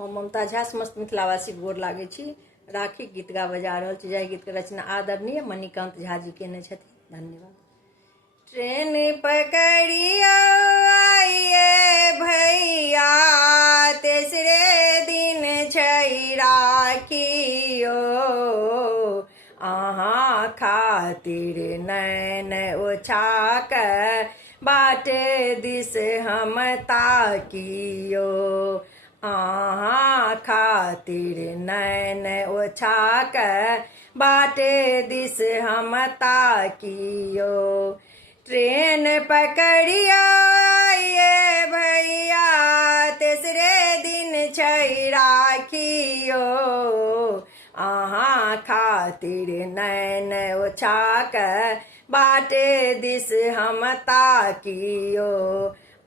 हम ममता झा समस्त मिथिलावासी गोर लागे छी। राखी गीत गाबे जा रहल छी। जाहि गीत के रचना आदरणीय मणिकांत झा जी केने छथिन। धन्यवाद। ट्रेन पकड़िया आइए भैया, तेसरे दिन छै राखियो, अहाँ खातिर नैन ओछाक बाटे दिस हम ताकियो, अहाँ खातिर नैन ओछाक बाटे दिस हम ताकियो। ट्रेन पकड़िया आइए भैया, तेसरे दिन छै राखियो, अहाँ खातिर नैन ओछाक बाटे दिस हम ताकियो,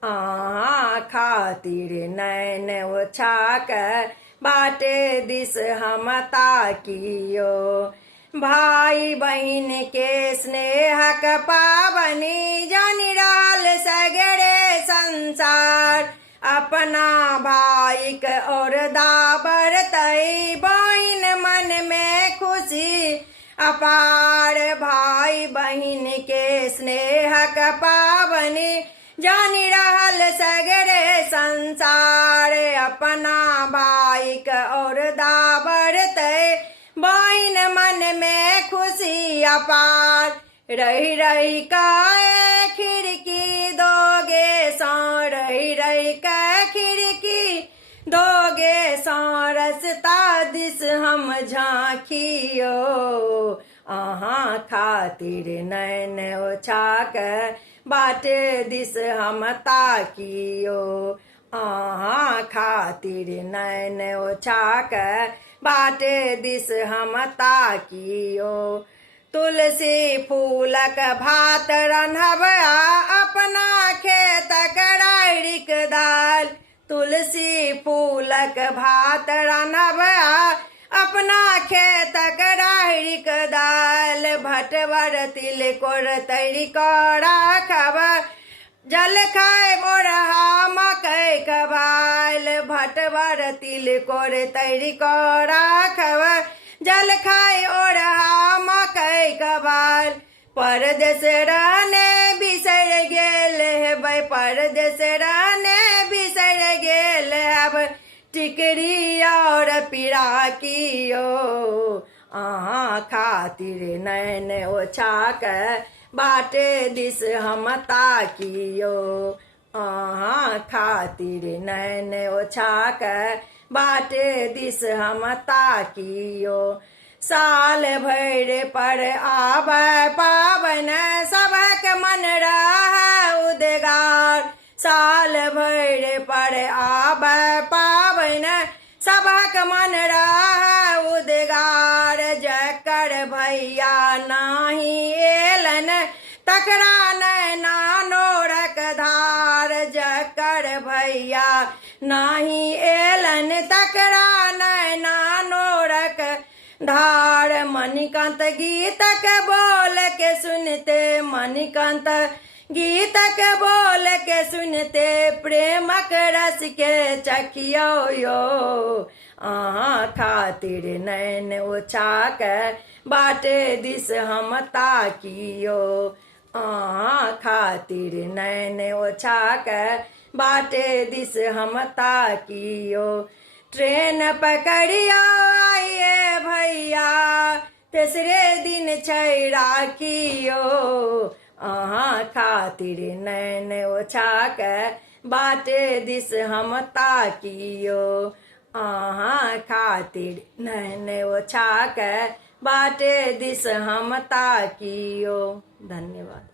अहाँ खातिर नैन ओछाक बाटे दिस हम ताकियो। भाई बहिन के स्नेहक पावनी जानि रहल सगरे संसार, अपना भाईक और दाबर तई बहिन मन में खुशी अपार। भाई बहिन के स्नेहक पावनी जानि रहल सगरे संसार, अपना भाईक और दाबर तई बहिन मन में खुशी अपार। रही रही का खिड़की दोगे सौ, रही रही का खिड़की दोगे सौ, रस्ता दिस हम झांकियो, अहाँ खातिर नैन ओछाक बाटे दिस हम ताकियो, अहाँ खातिर नैन ओछाक बाटे दिस हम ताकियो। तुलसी फूलक भात रन्हब अपना खेतक राइरिक दाल, तुलसी फूलक भात रन्हब अपना खेतक राइरिक दाल, भटवर तिलकोर तैरि कऽ राखब जल खाए मोरहा मकई कबाल, भटवर तिलकोर तैरि कऽ राखब जल खाए ओरहा मकई कबाल। परदेस रहने बिसर गेल हेबै, परदेस रहने बिसर गेल अब टिकरी और पिराकियो, अहाँ खातिर नैन ओछाक बाटे दिस हम ताकियो, अहाँ खातिर नैन ओछाक बाटे दिस हम ताकियो। साल भर पर आबै पाबन सबक मन रह उद्गार, साल भर पर आबै पाबन सबक मन रह उद्गार। जकर भैया नाही एलन तकरा नैना नोरक धार, जकर भैया नाही एलन तकरा नैना नोरक धार। मणिकांत गीतक बोल के सुनते, मणिकांत गीतक बोल के सुनते प्रेमक रस के चखियो यो, अहाँ खातिर नैन ओछाक बाटे दिस हम ताकियो, अहाँ खातिर नैन ओछाक बाटे दिस हम ताकियो। ट्रेन पकड़िया आइए भैया, तेसरे दिन छै राखियो, अहाँ खातिर नैन ओछाक बाटे दिस हम ताकियो, अहाँ खातिर नैन ओछाक बाटे दिस हम ताकियो। धन्यवाद।